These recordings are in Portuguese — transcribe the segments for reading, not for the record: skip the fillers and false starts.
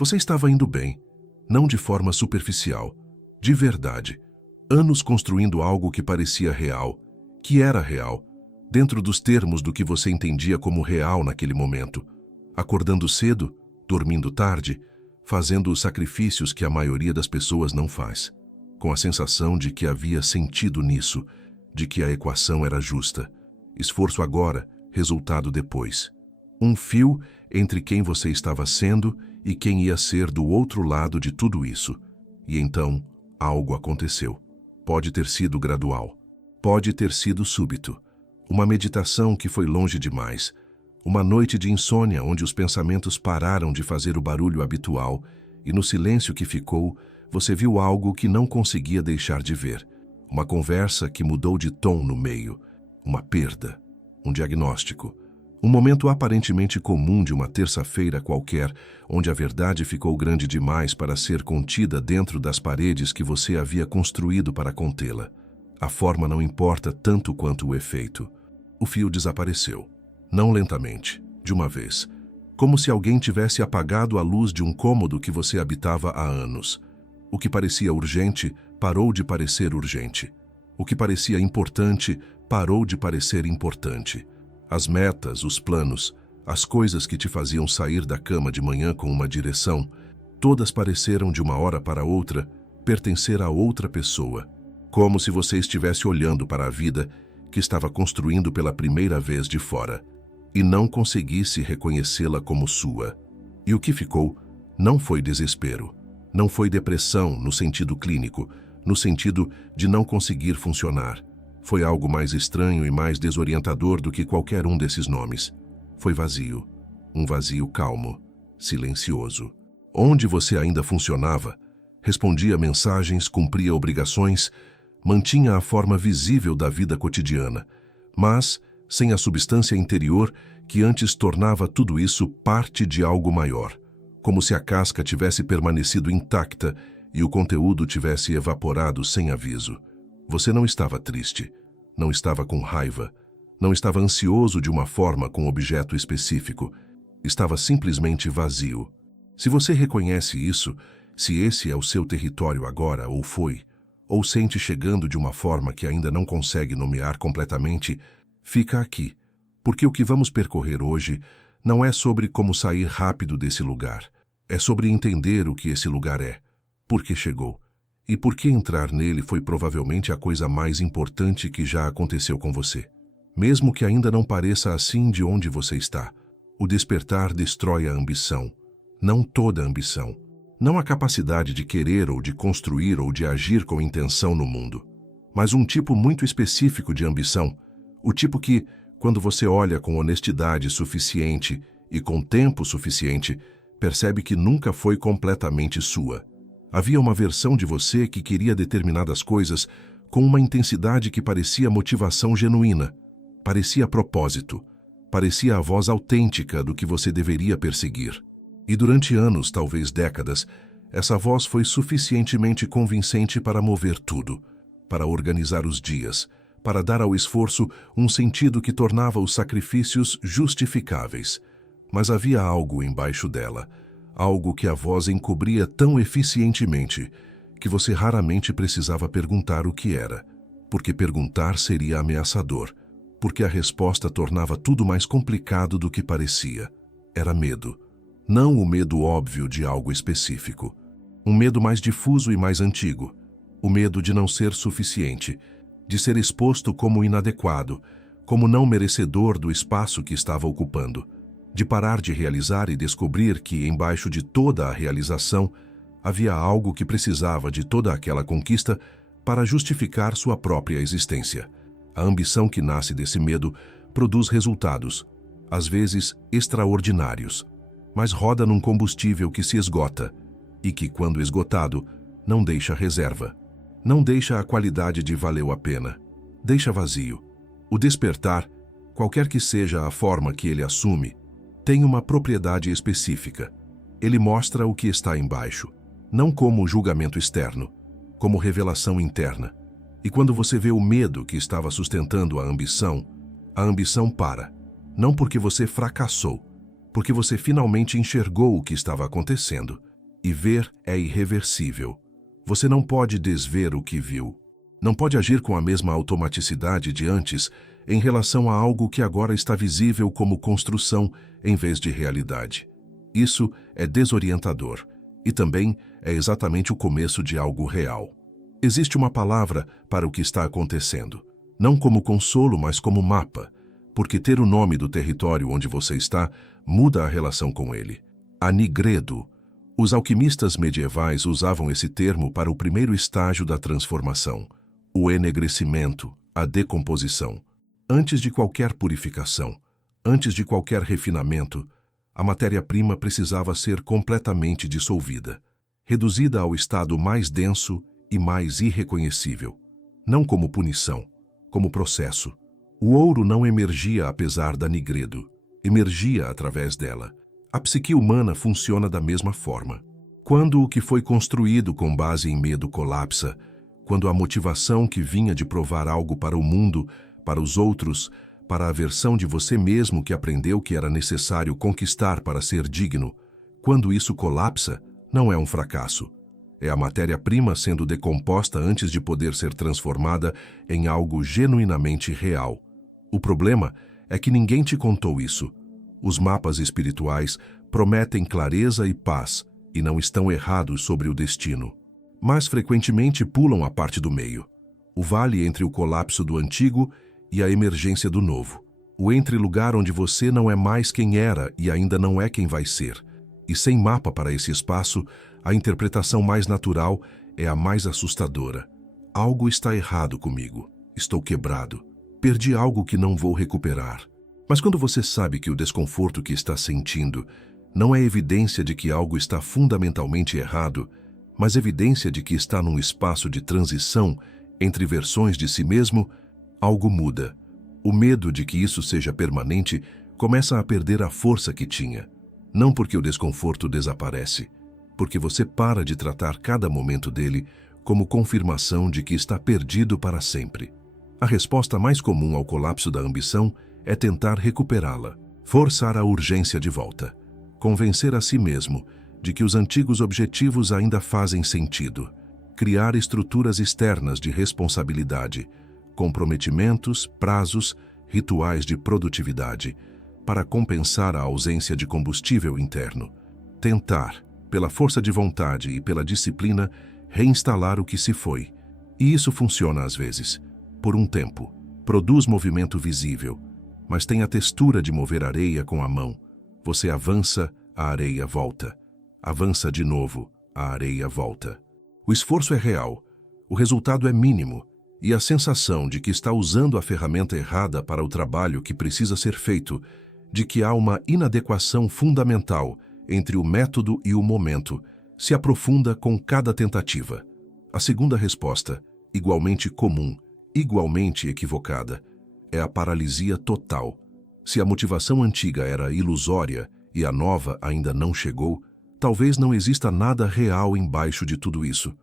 Você estava indo bem, não de forma superficial, de verdade. Anos construindo algo que parecia real, que era real, dentro dos termos do que você entendia como real naquele momento. Acordando cedo, dormindo tarde, fazendo os sacrifícios que a maioria das pessoas não faz, com a sensação de que havia sentido nisso, de que a equação era justa. Esforço agora, resultado depois. Um fio entre quem você estava sendo e quem ia ser do outro lado de tudo isso. E então, algo aconteceu. Pode ter sido gradual. Pode ter sido súbito. Uma meditação que foi longe demais. Uma noite de insônia onde os pensamentos pararam de fazer o barulho habitual e no silêncio que ficou, você viu algo que não conseguia deixar de ver. Uma conversa que mudou de tom no meio. Uma perda. Um diagnóstico. Um momento aparentemente comum de uma terça-feira qualquer, onde a verdade ficou grande demais para ser contida dentro das paredes que você havia construído para contê-la. A forma não importa tanto quanto o efeito. O fio desapareceu. Não lentamente, de uma vez. Como se alguém tivesse apagado a luz de um cômodo que você habitava há anos. O que parecia urgente parou de parecer urgente. O que parecia importante parou de parecer importante. As metas, os planos, as coisas que te faziam sair da cama de manhã com uma direção, todas pareceram de uma hora para outra pertencer a outra pessoa, como se você estivesse olhando para a vida que estava construindo pela primeira vez de fora e não conseguisse reconhecê-la como sua. E o que ficou não foi desespero, não foi depressão no sentido clínico, no sentido de não conseguir funcionar. Foi algo mais estranho e mais desorientador do que qualquer um desses nomes. Foi vazio. Um vazio calmo, silencioso. Onde você ainda funcionava, respondia mensagens, cumpria obrigações, mantinha a forma visível da vida cotidiana, mas sem a substância interior que antes tornava tudo isso parte de algo maior, como se a casca tivesse permanecido intacta e o conteúdo tivesse evaporado sem aviso. Você não estava triste, não estava com raiva, não estava ansioso de uma forma com objeto específico, estava simplesmente vazio. Se você reconhece isso, se esse é o seu território agora ou foi, ou sente chegando de uma forma que ainda não consegue nomear completamente, fica aqui, porque o que vamos percorrer hoje não é sobre como sair rápido desse lugar, é sobre entender o que esse lugar é, por que chegou. E por que entrar nele foi provavelmente a coisa mais importante que já aconteceu com você. Mesmo que ainda não pareça assim de onde você está, o despertar destrói a ambição. Não toda a ambição. Não a capacidade de querer ou de construir ou de agir com intenção no mundo. Mas um tipo muito específico de ambição. O tipo que, quando você olha com honestidade suficiente e com tempo suficiente, percebe que nunca foi completamente sua. Havia uma versão de você que queria determinadas coisas com uma intensidade que parecia motivação genuína, parecia propósito, parecia a voz autêntica do que você deveria perseguir. E durante anos, talvez décadas, essa voz foi suficientemente convincente para mover tudo, para organizar os dias, para dar ao esforço um sentido que tornava os sacrifícios justificáveis. Mas havia algo embaixo dela, algo que a voz encobria tão eficientemente que você raramente precisava perguntar o que era, porque perguntar seria ameaçador, porque a resposta tornava tudo mais complicado do que parecia. Era medo. Não o medo óbvio de algo específico. Um medo mais difuso e mais antigo. O medo de não ser suficiente, de ser exposto como inadequado, como não merecedor do espaço que estava ocupando. De parar de realizar e descobrir que, embaixo de toda a realização, havia algo que precisava de toda aquela conquista para justificar sua própria existência. A ambição que nasce desse medo produz resultados, às vezes extraordinários, mas roda num combustível que se esgota e que, quando esgotado, não deixa reserva. Não deixa a qualidade de valeu a pena. Deixa vazio. O despertar, qualquer que seja a forma que ele assume, tem uma propriedade específica. Ele mostra o que está embaixo, não como julgamento externo, como revelação interna. E quando você vê o medo que estava sustentando a ambição para. Não porque você fracassou, porque você finalmente enxergou o que estava acontecendo. E ver é irreversível. Você não pode desver o que viu. Não pode agir com a mesma automaticidade de antes em relação a algo que agora está visível como construção em vez de realidade. Isso é desorientador e também é exatamente o começo de algo real. Existe uma palavra para o que está acontecendo, não como consolo, mas como mapa, porque ter o nome do território onde você está muda a relação com ele. Anigredo. Os alquimistas medievais usavam esse termo para o primeiro estágio da transformação, o enegrecimento, a decomposição. Antes de qualquer purificação, antes de qualquer refinamento, a matéria-prima precisava ser completamente dissolvida, reduzida ao estado mais denso e mais irreconhecível. Não como punição, como processo. O ouro não emergia apesar da Nigredo, emergia através dela. A psique humana funciona da mesma forma. Quando o que foi construído com base em medo colapsa, quando a motivação que vinha de provar algo para o mundo, para os outros, para a versão de você mesmo que aprendeu que era necessário conquistar para ser digno, quando isso colapsa, não é um fracasso. É a matéria-prima sendo decomposta antes de poder ser transformada em algo genuinamente real. O problema é que ninguém te contou isso. Os mapas espirituais prometem clareza e paz e não estão errados sobre o destino. Mas frequentemente pulam a parte do meio. O vale entre o colapso do antigo e a emergência do novo. O entre-lugar onde você não é mais quem era e ainda não é quem vai ser. E sem mapa para esse espaço, a interpretação mais natural é a mais assustadora. Algo está errado comigo. Estou quebrado. Perdi algo que não vou recuperar. Mas quando você sabe que o desconforto que está sentindo não é evidência de que algo está fundamentalmente errado, mas evidência de que está num espaço de transição entre versões de si mesmo, algo muda. O medo de que isso seja permanente começa a perder a força que tinha. Não porque o desconforto desaparece, porque você para de tratar cada momento dele como confirmação de que está perdido para sempre. A resposta mais comum ao colapso da ambição é tentar recuperá-la, forçar a urgência de volta, convencer a si mesmo de que os antigos objetivos ainda fazem sentido, criar estruturas externas de responsabilidade, comprometimentos, prazos, rituais de produtividade, para compensar a ausência de combustível interno. Tentar, pela força de vontade e pela disciplina, reinstalar o que se foi. E isso funciona às vezes, por um tempo, produz movimento visível, mas tem a textura de mover areia com a mão. Você avança, a areia volta. Avança de novo, a areia volta. O esforço é real, o resultado é mínimo, e a sensação de que está usando a ferramenta errada para o trabalho que precisa ser feito, de que há uma inadequação fundamental entre o método e o momento, se aprofunda com cada tentativa. A segunda resposta, igualmente comum, igualmente equivocada, é a paralisia total. Se a motivação antiga era ilusória e a nova ainda não chegou, talvez não exista nada real embaixo de tudo isso.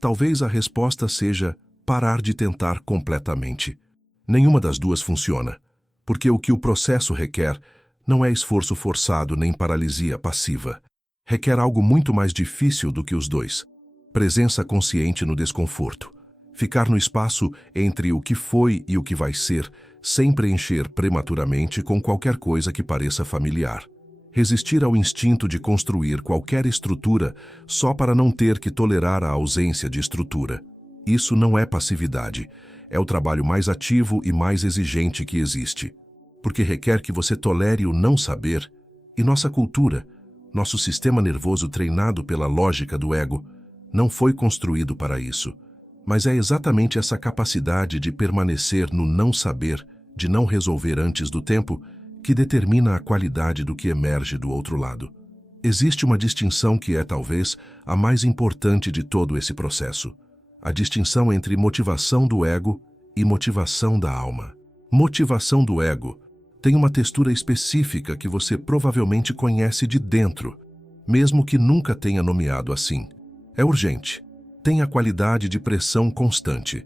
Talvez a resposta seja parar de tentar completamente. Nenhuma das duas funciona, porque o que o processo requer não é esforço forçado nem paralisia passiva. Requer algo muito mais difícil do que os dois. Presença consciente no desconforto. Ficar no espaço entre o que foi e o que vai ser, sem preencher prematuramente com qualquer coisa que pareça familiar. Resistir ao instinto de construir qualquer estrutura só para não ter que tolerar a ausência de estrutura. Isso não é passividade. É o trabalho mais ativo e mais exigente que existe. Porque requer que você tolere o não saber, e nossa cultura, nosso sistema nervoso treinado pela lógica do ego, não foi construído para isso. Mas é exatamente essa capacidade de permanecer no não saber, de não resolver antes do tempo, que determina a qualidade do que emerge do outro lado. Existe uma distinção que é, talvez, a mais importante de todo esse processo. A distinção entre motivação do ego e motivação da alma. Motivação do ego tem uma textura específica que você provavelmente conhece de dentro, mesmo que nunca tenha nomeado assim. É urgente. Tem a qualidade de pressão constante,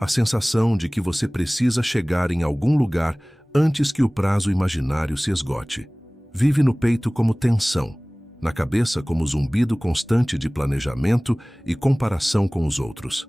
a sensação de que você precisa chegar em algum lugar antes que o prazo imaginário se esgote. Vive no peito como tensão. Na cabeça, como zumbido constante de planejamento e comparação com os outros.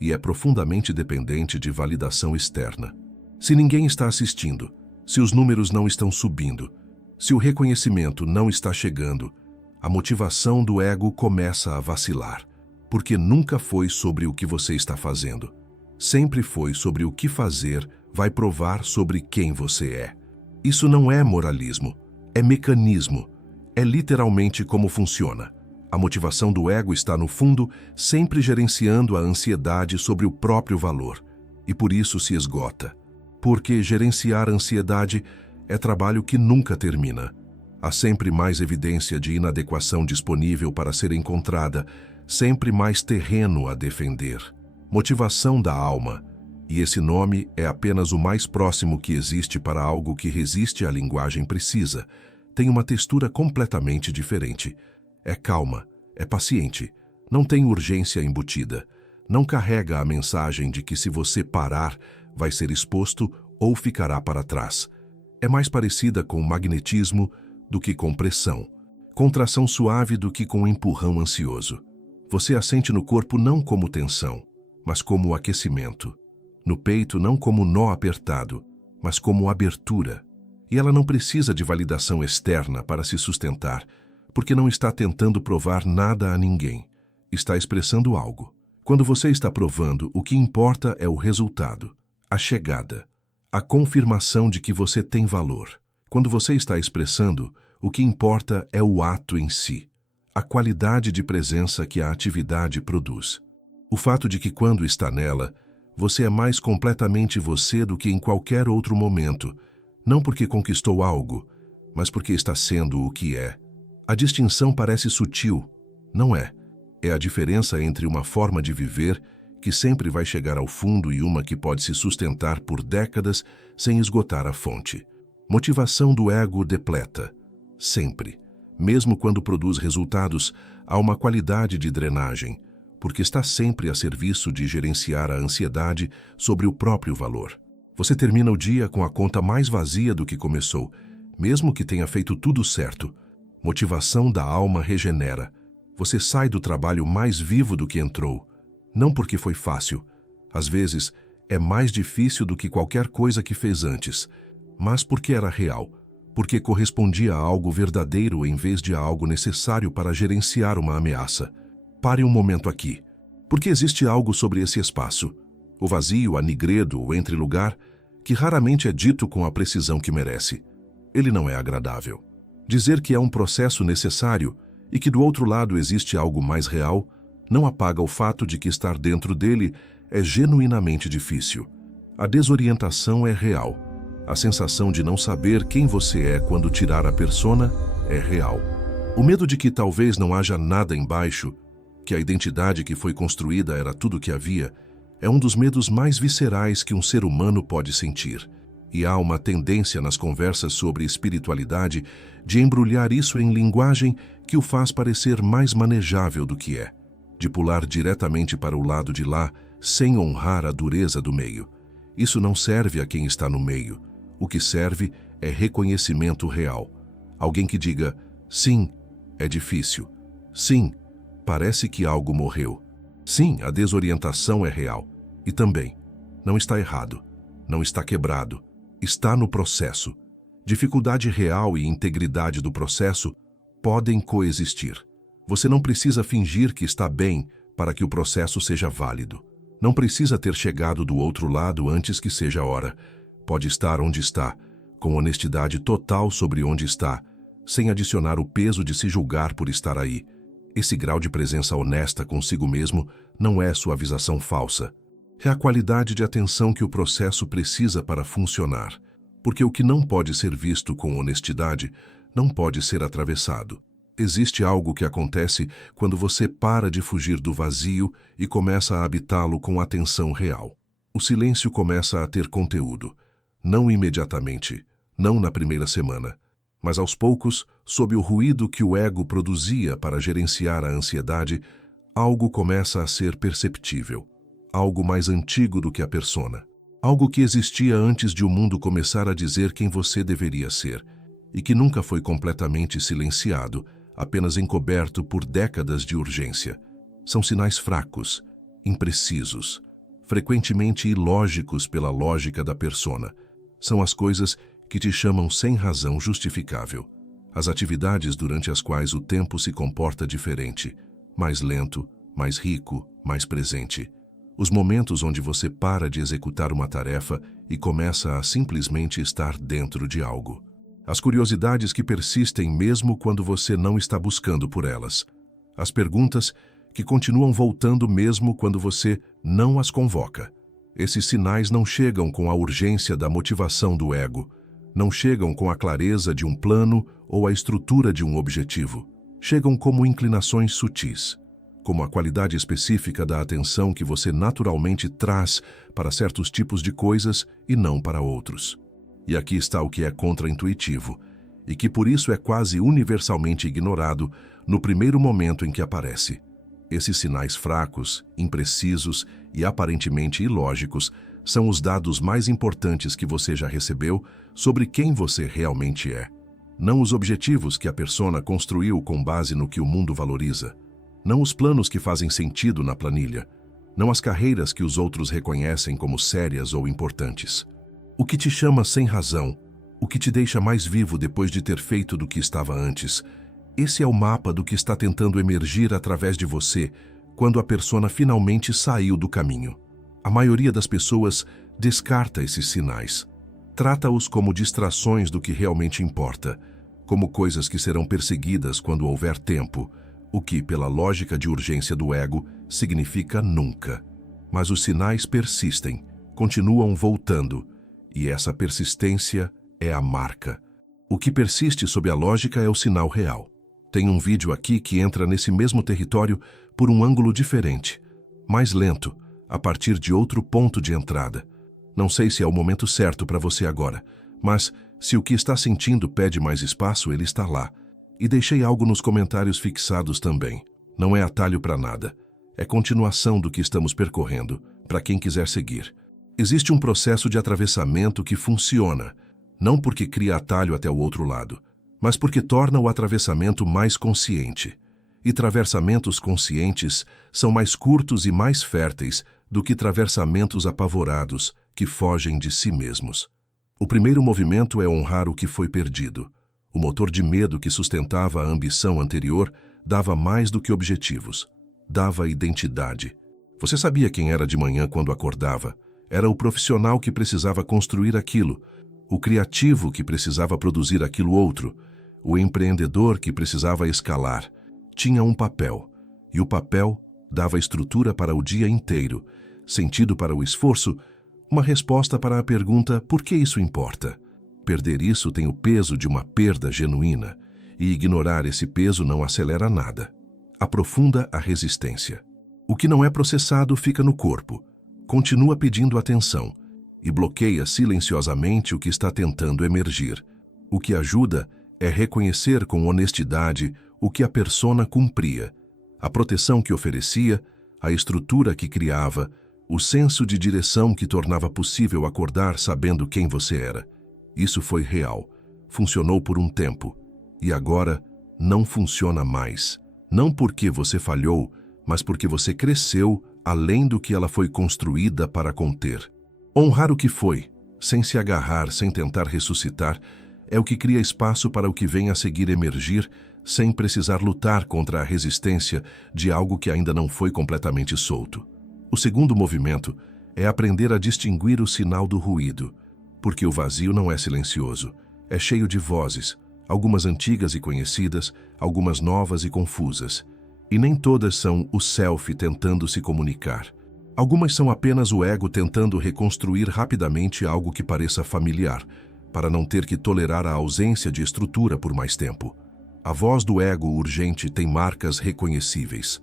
E é profundamente dependente de validação externa. Se ninguém está assistindo, se os números não estão subindo, se o reconhecimento não está chegando, a motivação do ego começa a vacilar, porque nunca foi sobre o que você está fazendo. Sempre foi sobre o que fazer vai provar sobre quem você é. Isso não é moralismo, é mecanismo, é literalmente como funciona. A motivação do ego está no fundo, sempre gerenciando a ansiedade sobre o próprio valor, e por isso se esgota. Porque gerenciar a ansiedade é trabalho que nunca termina. Há sempre mais evidência de inadequação disponível para ser encontrada, sempre mais terreno a defender. Motivação da alma. E esse nome é apenas o mais próximo que existe para algo que resiste à linguagem precisa. Tem uma textura completamente diferente. É calma, é paciente, não tem urgência embutida. Não carrega a mensagem de que se você parar, vai ser exposto ou ficará para trás. É mais parecida com magnetismo do que com pressão. Contração suave do que com empurrão ansioso. Você a sente no corpo não como tensão, mas como aquecimento. No peito não como nó apertado, mas como abertura. E ela não precisa de validação externa para se sustentar, porque não está tentando provar nada a ninguém. Está expressando algo. Quando você está provando, o que importa é o resultado, a chegada, a confirmação de que você tem valor. Quando você está expressando, o que importa é o ato em si, a qualidade de presença que a atividade produz. O fato de que quando está nela, você é mais completamente você do que em qualquer outro momento, não porque conquistou algo, mas porque está sendo o que é. A distinção parece sutil, não é? É a diferença entre uma forma de viver que sempre vai chegar ao fundo e uma que pode se sustentar por décadas sem esgotar a fonte. Motivação do ego depleta. Sempre. Mesmo quando produz resultados, há uma qualidade de drenagem, porque está sempre a serviço de gerenciar a ansiedade sobre o próprio valor. Você termina o dia com a conta mais vazia do que começou, mesmo que tenha feito tudo certo. Motivação da alma regenera. Você sai do trabalho mais vivo do que entrou. Não porque foi fácil. Às vezes, é mais difícil do que qualquer coisa que fez antes. Mas porque era real. Porque correspondia a algo verdadeiro em vez de a algo necessário para gerenciar uma ameaça. Pare um momento aqui. Porque existe algo sobre esse espaço. O vazio, a nigredo, o entre-lugar, que raramente é dito com a precisão que merece. Ele não é agradável. Dizer que é um processo necessário e que do outro lado existe algo mais real, não apaga o fato de que estar dentro dele é genuinamente difícil. A desorientação é real. A sensação de não saber quem você é quando tirar a persona é real. O medo de que talvez não haja nada embaixo, que a identidade que foi construída era tudo que havia, é um dos medos mais viscerais que um ser humano pode sentir. E há uma tendência nas conversas sobre espiritualidade de embrulhar isso em linguagem que o faz parecer mais manejável do que é, de pular diretamente para o lado de lá, sem honrar a dureza do meio. Isso não serve a quem está no meio. O que serve é reconhecimento real. Alguém que diga, sim, é difícil. Sim, parece que algo morreu. Sim, a desorientação é real. E também, não está errado, não está quebrado. Está no processo. Dificuldade real e integridade do processo podem coexistir. Você não precisa fingir que está bem para que o processo seja válido. Não precisa ter chegado do outro lado antes que seja a hora. Pode estar onde está, com honestidade total sobre onde está, sem adicionar o peso de se julgar por estar aí. Esse grau de presença honesta consigo mesmo não é suavização falsa. É a qualidade de atenção que o processo precisa para funcionar, porque o que não pode ser visto com honestidade não pode ser atravessado. Existe algo que acontece quando você para de fugir do vazio e começa a habitá-lo com atenção real. O silêncio começa a ter conteúdo, não imediatamente, não na primeira semana, mas aos poucos, sob o ruído que o ego produzia para gerenciar a ansiedade, algo começa a ser perceptível. Algo mais antigo do que a persona. Algo que existia antes de o mundo começar a dizer quem você deveria ser, e que nunca foi completamente silenciado, apenas encoberto por décadas de urgência. São sinais fracos, imprecisos, frequentemente ilógicos pela lógica da persona. São as coisas que te chamam sem razão justificável. As atividades durante as quais o tempo se comporta diferente, mais lento, mais rico, mais presente. Os momentos onde você para de executar uma tarefa e começa a simplesmente estar dentro de algo. As curiosidades que persistem mesmo quando você não está buscando por elas. As perguntas que continuam voltando mesmo quando você não as convoca. Esses sinais não chegam com a urgência da motivação do ego, não chegam com a clareza de um plano ou a estrutura de um objetivo. Chegam como inclinações sutis, como a qualidade específica da atenção que você naturalmente traz para certos tipos de coisas e não para outros. E aqui está o que é contraintuitivo, e que por isso é quase universalmente ignorado no primeiro momento em que aparece. Esses sinais fracos, imprecisos e aparentemente ilógicos são os dados mais importantes que você já recebeu sobre quem você realmente é. Não os objetivos que a persona construiu com base no que o mundo valoriza. Não os planos que fazem sentido na planilha. Não as carreiras que os outros reconhecem como sérias ou importantes. O que te chama sem razão, o que te deixa mais vivo depois de ter feito do que estava antes. Esse é o mapa do que está tentando emergir através de você quando a persona finalmente saiu do caminho. A maioria das pessoas descarta esses sinais. Trata-os como distrações do que realmente importa, como coisas que serão perseguidas quando houver tempo, o que, pela lógica de urgência do ego, significa nunca. Mas os sinais persistem, continuam voltando, e essa persistência é a marca. O que persiste sob a lógica é o sinal real. Tem um vídeo aqui que entra nesse mesmo território por um ângulo diferente, mais lento, a partir de outro ponto de entrada. Não sei se é o momento certo para você agora, mas se o que está sentindo pede mais espaço, ele está lá. E deixei algo nos comentários fixados também. Não é atalho para nada. É continuação do que estamos percorrendo, para quem quiser seguir. Existe um processo de atravessamento que funciona, não porque cria atalho até o outro lado, mas porque torna o atravessamento mais consciente. E traversamentos conscientes são mais curtos e mais férteis do que traversamentos apavorados que fogem de si mesmos. O primeiro movimento é honrar o que foi perdido. O motor de medo que sustentava a ambição anterior dava mais do que objetivos. Dava identidade. Você sabia quem era de manhã quando acordava. Era o profissional que precisava construir aquilo, o criativo que precisava produzir aquilo outro, o empreendedor que precisava escalar. Tinha um papel, e o papel dava estrutura para o dia inteiro, sentido para o esforço, uma resposta para a pergunta por que isso importa. Perder isso tem o peso de uma perda genuína, e ignorar esse peso não acelera nada. Aprofunda a resistência. O que não é processado fica no corpo, continua pedindo atenção e bloqueia silenciosamente o que está tentando emergir. O que ajuda é reconhecer com honestidade o que a persona cumpria, a proteção que oferecia, a estrutura que criava, o senso de direção que tornava possível acordar sabendo quem você era. Isso foi real, funcionou por um tempo, e agora não funciona mais. Não porque você falhou, mas porque você cresceu além do que ela foi construída para conter. Honrar o que foi, sem se agarrar, sem tentar ressuscitar, é o que cria espaço para o que vem a seguir emergir, sem precisar lutar contra a resistência de algo que ainda não foi completamente solto. O segundo movimento é aprender a distinguir o sinal do ruído, porque o vazio não é silencioso, é cheio de vozes, algumas antigas e conhecidas, algumas novas e confusas. E nem todas são o self tentando se comunicar. Algumas são apenas o ego tentando reconstruir rapidamente algo que pareça familiar, para não ter que tolerar a ausência de estrutura por mais tempo. A voz do ego urgente tem marcas reconhecíveis.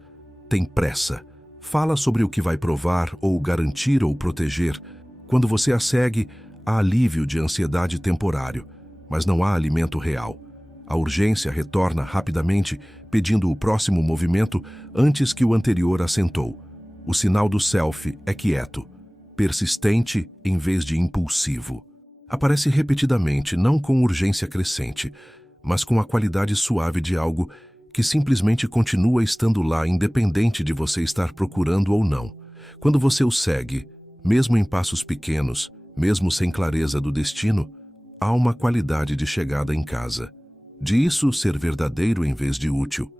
Tem pressa. Fala sobre o que vai provar ou garantir ou proteger. Quando você a segue, há alívio de ansiedade temporário, mas não há alimento real. A urgência retorna rapidamente, pedindo o próximo movimento antes que o anterior assentou. O sinal do self é quieto, persistente em vez de impulsivo. Aparece repetidamente, não com urgência crescente, mas com a qualidade suave de algo que simplesmente continua estando lá independente de você estar procurando ou não. Quando você o segue, mesmo em passos pequenos, mesmo sem clareza do destino, há uma qualidade de chegada em casa. De isso ser verdadeiro em vez de útil.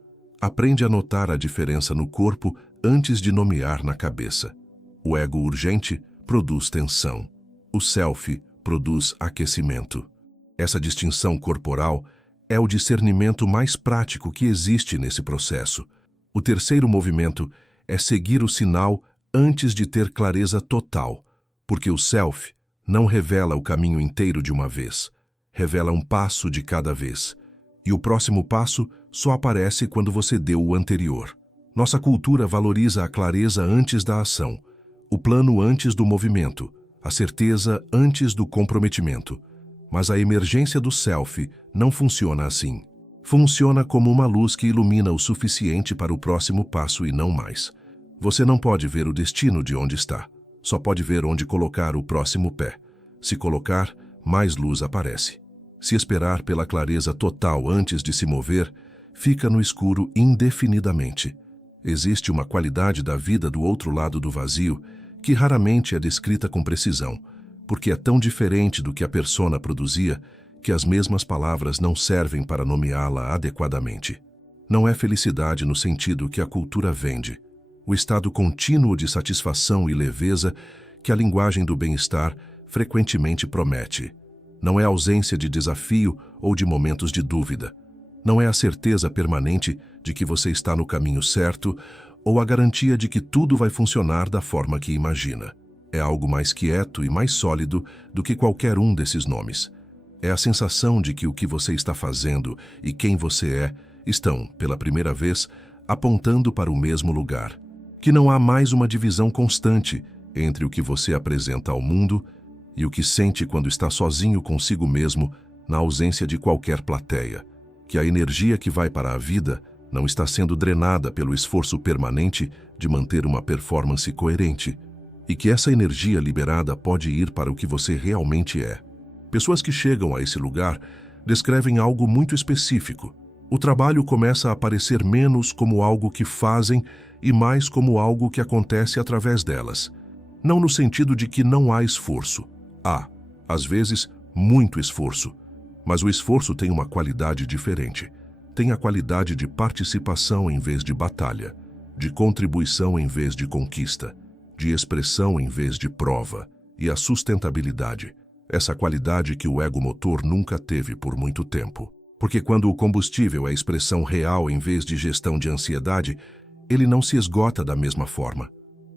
Aprende a notar a diferença no corpo antes de nomear na cabeça. O ego urgente produz tensão. O self produz aquecimento. Essa distinção corporal é o discernimento mais prático que existe nesse processo. O terceiro movimento é seguir o sinal antes de ter clareza total, porque o self não revela o caminho inteiro de uma vez, revela um passo de cada vez. E o próximo passo só aparece quando você deu o anterior. Nossa cultura valoriza a clareza antes da ação, o plano antes do movimento, a certeza antes do comprometimento. Mas a emergência do self não funciona assim. Funciona como uma luz que ilumina o suficiente para o próximo passo e não mais. Você não pode ver o destino de onde está. Só pode ver onde colocar o próximo pé. Se colocar, mais luz aparece. Se esperar pela clareza total antes de se mover, fica no escuro indefinidamente. Existe uma qualidade da vida do outro lado do vazio que raramente é descrita com precisão, porque é tão diferente do que a persona produzia que as mesmas palavras não servem para nomeá-la adequadamente. Não é felicidade no sentido que a cultura vende, o estado contínuo de satisfação e leveza que a linguagem do bem-estar frequentemente promete. Não é ausência de desafio ou de momentos de dúvida. Não é a certeza permanente de que você está no caminho certo ou a garantia de que tudo vai funcionar da forma que imagina. É algo mais quieto e mais sólido do que qualquer um desses nomes. É a sensação de que o que você está fazendo e quem você é estão, pela primeira vez, apontando para o mesmo lugar. Que não há mais uma divisão constante entre o que você apresenta ao mundo e o que sente quando está sozinho consigo mesmo, na ausência de qualquer plateia. Que a energia que vai para a vida não está sendo drenada pelo esforço permanente de manter uma performance coerente. E que essa energia liberada pode ir para o que você realmente é. Pessoas que chegam a esse lugar descrevem algo muito específico. O trabalho começa a aparecer menos como algo que fazem e mais como algo que acontece através delas. Não no sentido de que não há esforço. Há, às vezes, muito esforço. Mas o esforço tem uma qualidade diferente. Tem a qualidade de participação em vez de batalha, de contribuição em vez de conquista, de expressão em vez de prova, e a sustentabilidade. Essa qualidade que o ego motor nunca teve por muito tempo. Porque quando o combustível é expressão real em vez de gestão de ansiedade, ele não se esgota da mesma forma.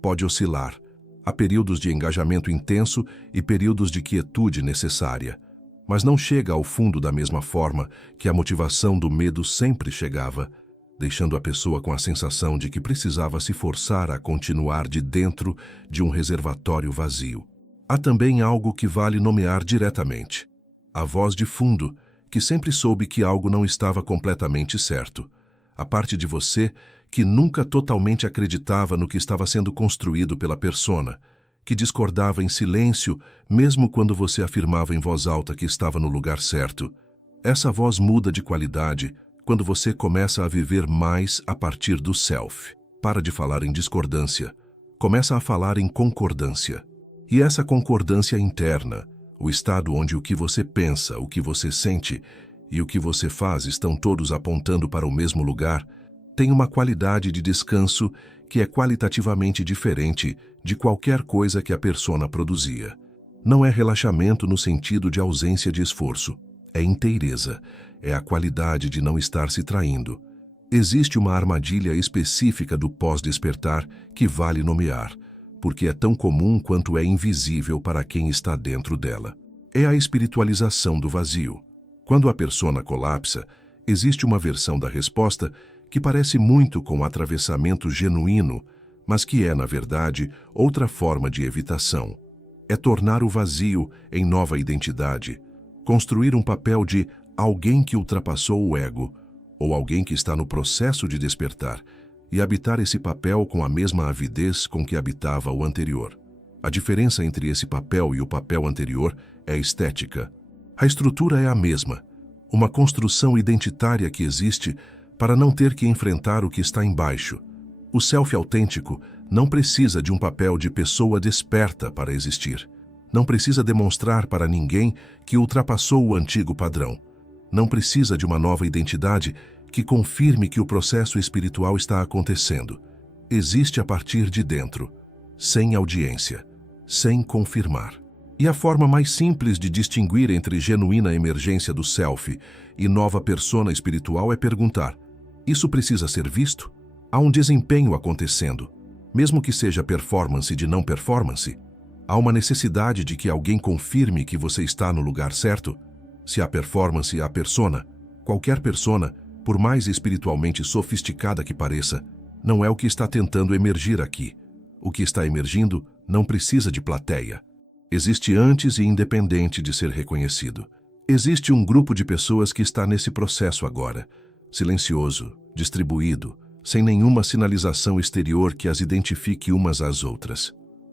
Pode oscilar. Há períodos de engajamento intenso e períodos de quietude necessária. Mas não chega ao fundo da mesma forma que a motivação do medo sempre chegava, deixando a pessoa com a sensação de que precisava se forçar a continuar de dentro de um reservatório vazio. Há também algo que vale nomear diretamente. A voz de fundo, que sempre soube que algo não estava completamente certo. A parte de você que nunca totalmente acreditava no que estava sendo construído pela persona, que discordava em silêncio, mesmo quando você afirmava em voz alta que estava no lugar certo. Essa voz muda de qualidade quando você começa a viver mais a partir do self. Para de falar em discordância, começa a falar em concordância. E essa concordância interna, o estado onde o que você pensa, o que você sente e o que você faz estão todos apontando para o mesmo lugar, tem uma qualidade de descanso que é qualitativamente diferente de qualquer coisa que a persona produzia. Não é relaxamento no sentido de ausência de esforço, é inteireza, é a qualidade de não estar se traindo. Existe uma armadilha específica do pós-despertar que vale nomear, porque é tão comum quanto é invisível para quem está dentro dela. É a espiritualização do vazio. Quando a persona colapsa, existe uma versão da resposta que parece muito com o atravessamento genuíno, mas que é, na verdade, outra forma de evitação. É tornar o vazio em nova identidade, construir um papel de alguém que ultrapassou o ego, ou alguém que está no processo de despertar, e habitar esse papel com a mesma avidez com que habitava o anterior. A diferença entre esse papel e o papel anterior é estética. A estrutura é a mesma, uma construção identitária que existe para não ter que enfrentar o que está embaixo. O self autêntico não precisa de um papel de pessoa desperta para existir. Não precisa demonstrar para ninguém que ultrapassou o antigo padrão. Não precisa de uma nova identidade que confirme que o processo espiritual está acontecendo. Existe a partir de dentro, sem audiência, sem confirmar. E a forma mais simples de distinguir entre genuína emergência do self e nova persona espiritual é perguntar: isso precisa ser visto? Há um desempenho acontecendo, mesmo que seja performance de não performance? Há uma necessidade de que alguém confirme que você está no lugar certo? Se há performance, há persona. Qualquer persona, por mais espiritualmente sofisticada que pareça, não é o que está tentando emergir aqui. O que está emergindo não precisa de plateia. Existe antes e independente de ser reconhecido. Existe um grupo de pessoas que está nesse processo agora, silencioso, distribuído, sem nenhuma sinalização exterior que as identifique umas às outras.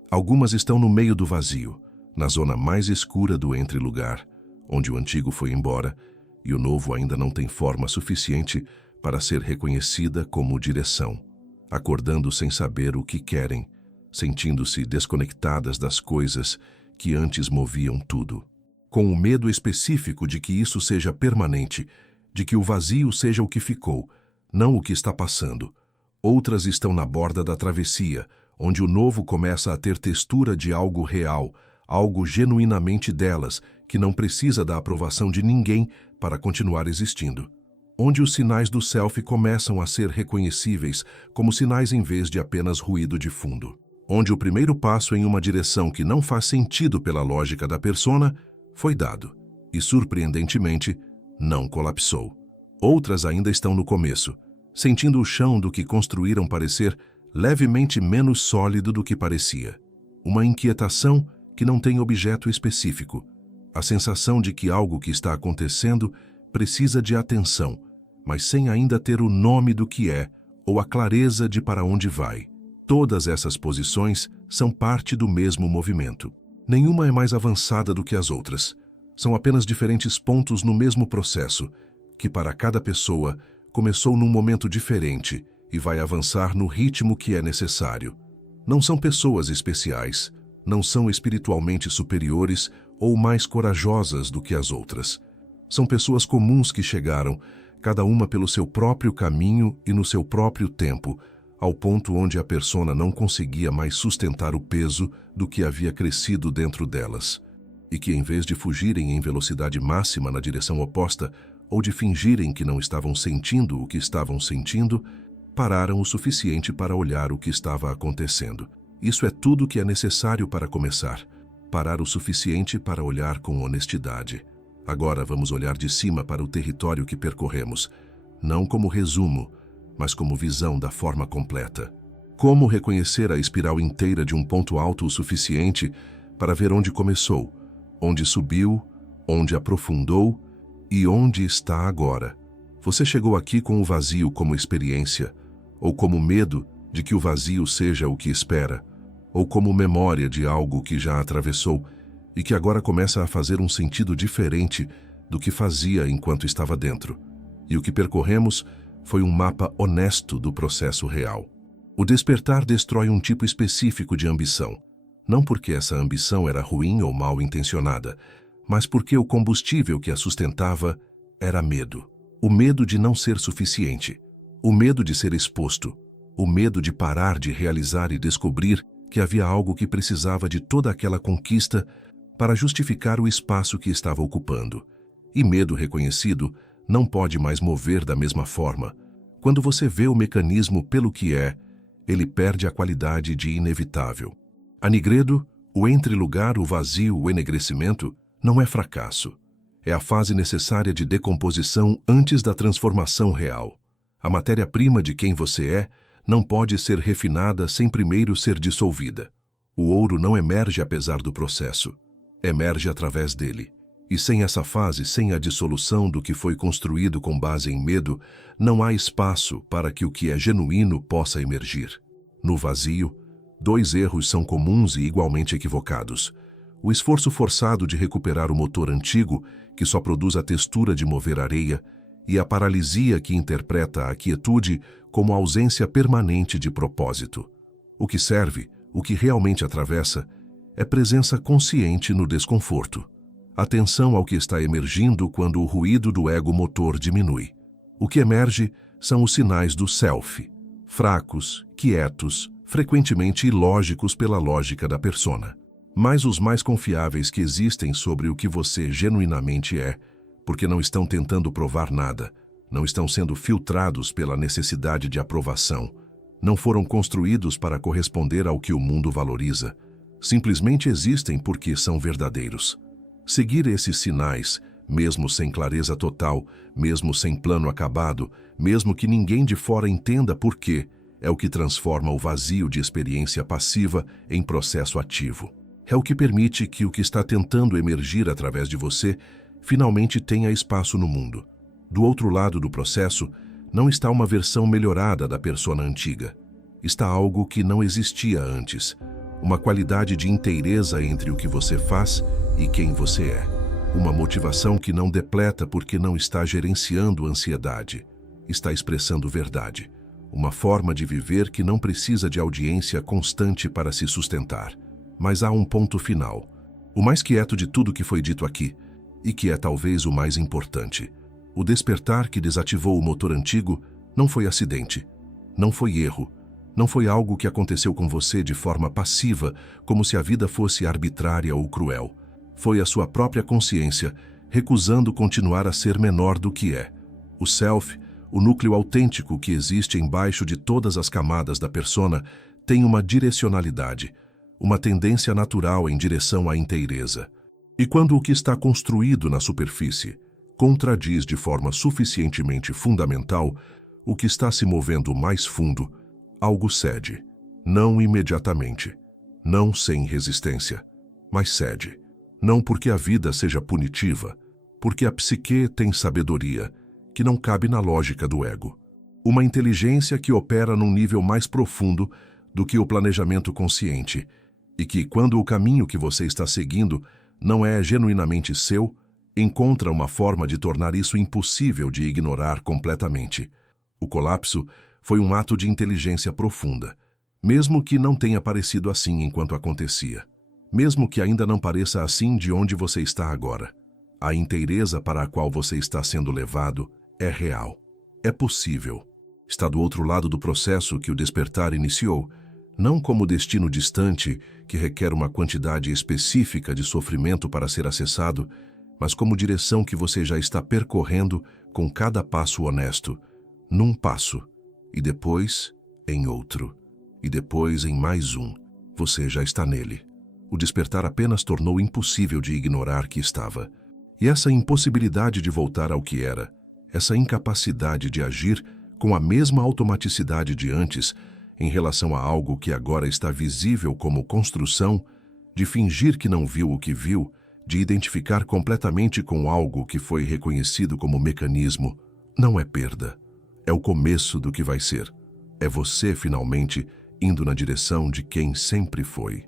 Algumas estão no meio do vazio, na zona mais escura do entre-lugar, onde o antigo foi embora e o novo ainda não tem forma suficiente para ser reconhecida como direção, acordando sem saber o que querem, sentindo-se desconectadas das coisas que antes moviam tudo, com o medo específico de que isso seja permanente, de que o vazio seja o que ficou, não o que está passando. Outras estão na borda da travessia, onde o novo começa a ter textura de algo real, algo genuinamente delas, que não precisa da aprovação de ninguém para continuar existindo. Onde os sinais do self começam a ser reconhecíveis como sinais em vez de apenas ruído de fundo. Onde o primeiro passo em uma direção que não faz sentido pela lógica da persona foi dado, e surpreendentemente, não colapsou. Outras ainda estão no começo, sentindo o chão do que construíram parecer levemente menos sólido do que parecia. Uma inquietação que não tem objeto específico. A sensação de que algo que está acontecendo precisa de atenção, mas sem ainda ter o nome do que é ou a clareza de para onde vai. Todas essas posições são parte do mesmo movimento. Nenhuma é mais avançada do que as outras. São apenas diferentes pontos no mesmo processo, que para cada pessoa começou num momento diferente e vai avançar no ritmo que é necessário. Não são pessoas especiais, não são espiritualmente superiores ou mais corajosas do que as outras. São pessoas comuns que chegaram, cada uma pelo seu próprio caminho e no seu próprio tempo, ao ponto onde a persona não conseguia mais sustentar o peso do que havia crescido dentro delas, e que em vez de fugirem em velocidade máxima na direção oposta, ou de fingirem que não estavam sentindo o que estavam sentindo, pararam o suficiente para olhar o que estava acontecendo. Isso é tudo que é necessário para começar. Parar o suficiente para olhar com honestidade. Agora vamos olhar de cima para o território que percorremos, não como resumo, mas como visão da forma completa. Como reconhecer a espiral inteira de um ponto alto o suficiente para ver onde começou, onde subiu, onde aprofundou e onde está agora. Você chegou aqui com o vazio como experiência, ou como medo de que o vazio seja o que espera, ou como memória de algo que já atravessou e que agora começa a fazer um sentido diferente do que fazia enquanto estava dentro. E o que percorremos foi um mapa honesto do processo real. O despertar destrói um tipo específico de ambição, não porque essa ambição era ruim ou mal intencionada, mas porque o combustível que a sustentava era medo. O medo de não ser suficiente, o medo de ser exposto, o medo de parar de realizar e descobrir que havia algo que precisava de toda aquela conquista para justificar o espaço que estava ocupando. E medo reconhecido não pode mais mover da mesma forma. Quando você vê o mecanismo pelo que é, ele perde a qualidade de inevitável. A Nigredo, o entre-lugar, o vazio, o enegrecimento, não é fracasso. É a fase necessária de decomposição antes da transformação real. A matéria-prima de quem você é não pode ser refinada sem primeiro ser dissolvida. O ouro não emerge apesar do processo. Emerge através dele. E sem essa fase, sem a dissolução do que foi construído com base em medo, não há espaço para que o que é genuíno possa emergir. No vazio, dois erros são comuns e igualmente equivocados. O esforço forçado de recuperar o motor antigo, que só produz a textura de mover areia, e a paralisia que interpreta a quietude como ausência permanente de propósito. O que serve, o que realmente atravessa, é presença consciente no desconforto. Atenção ao que está emergindo quando o ruído do ego motor diminui. O que emerge são os sinais do self, fracos, quietos, frequentemente ilógicos pela lógica da persona. Mas os mais confiáveis que existem sobre o que você genuinamente é, porque não estão tentando provar nada, não estão sendo filtrados pela necessidade de aprovação, não foram construídos para corresponder ao que o mundo valoriza, simplesmente existem porque são verdadeiros. Seguir esses sinais, mesmo sem clareza total, mesmo sem plano acabado, mesmo que ninguém de fora entenda por quê, é o que transforma o vazio de experiência passiva em processo ativo. É o que permite que o que está tentando emergir através de você finalmente tenha espaço no mundo. Do outro lado do processo, não está uma versão melhorada da persona antiga. Está algo que não existia antes, uma qualidade de inteireza entre o que você faz e quem você é. Uma motivação que não depleta porque não está gerenciando ansiedade, está expressando verdade. Uma forma de viver que não precisa de audiência constante para se sustentar. Mas há um ponto final, o mais quieto de tudo que foi dito aqui, e que é talvez o mais importante. O despertar que desativou o motor antigo não foi acidente, não foi erro, não foi algo que aconteceu com você de forma passiva, como se a vida fosse arbitrária ou cruel. Foi a sua própria consciência, recusando continuar a ser menor do que é. O self, o núcleo autêntico que existe embaixo de todas as camadas da persona, tem uma direcionalidade, uma tendência natural em direção à inteireza. E quando o que está construído na superfície contradiz de forma suficientemente fundamental o que está se movendo mais fundo, algo cede. Não imediatamente, não sem resistência, mas cede. Não porque a vida seja punitiva, porque a psique tem sabedoria, que não cabe na lógica do ego. Uma inteligência que opera num nível mais profundo do que o planejamento consciente, e que, quando o caminho que você está seguindo não é genuinamente seu, encontra uma forma de tornar isso impossível de ignorar completamente. O colapso foi um ato de inteligência profunda, mesmo que não tenha parecido assim enquanto acontecia. Mesmo que ainda não pareça assim de onde você está agora. A inteireza para a qual você está sendo levado é real. É possível. Está do outro lado do processo que o despertar iniciou, não como destino distante que requer uma quantidade específica de sofrimento para ser acessado, mas como direção que você já está percorrendo com cada passo honesto, num passo, e depois em outro, e depois em mais um. Você já está nele. O despertar apenas tornou impossível de ignorar que estava. E essa impossibilidade de voltar ao que era, essa incapacidade de agir com a mesma automaticidade de antes em relação a algo que agora está visível como construção, de fingir que não viu o que viu, de identificar completamente com algo que foi reconhecido como mecanismo, não é perda. É o começo do que vai ser. É você, finalmente, indo na direção de quem sempre foi.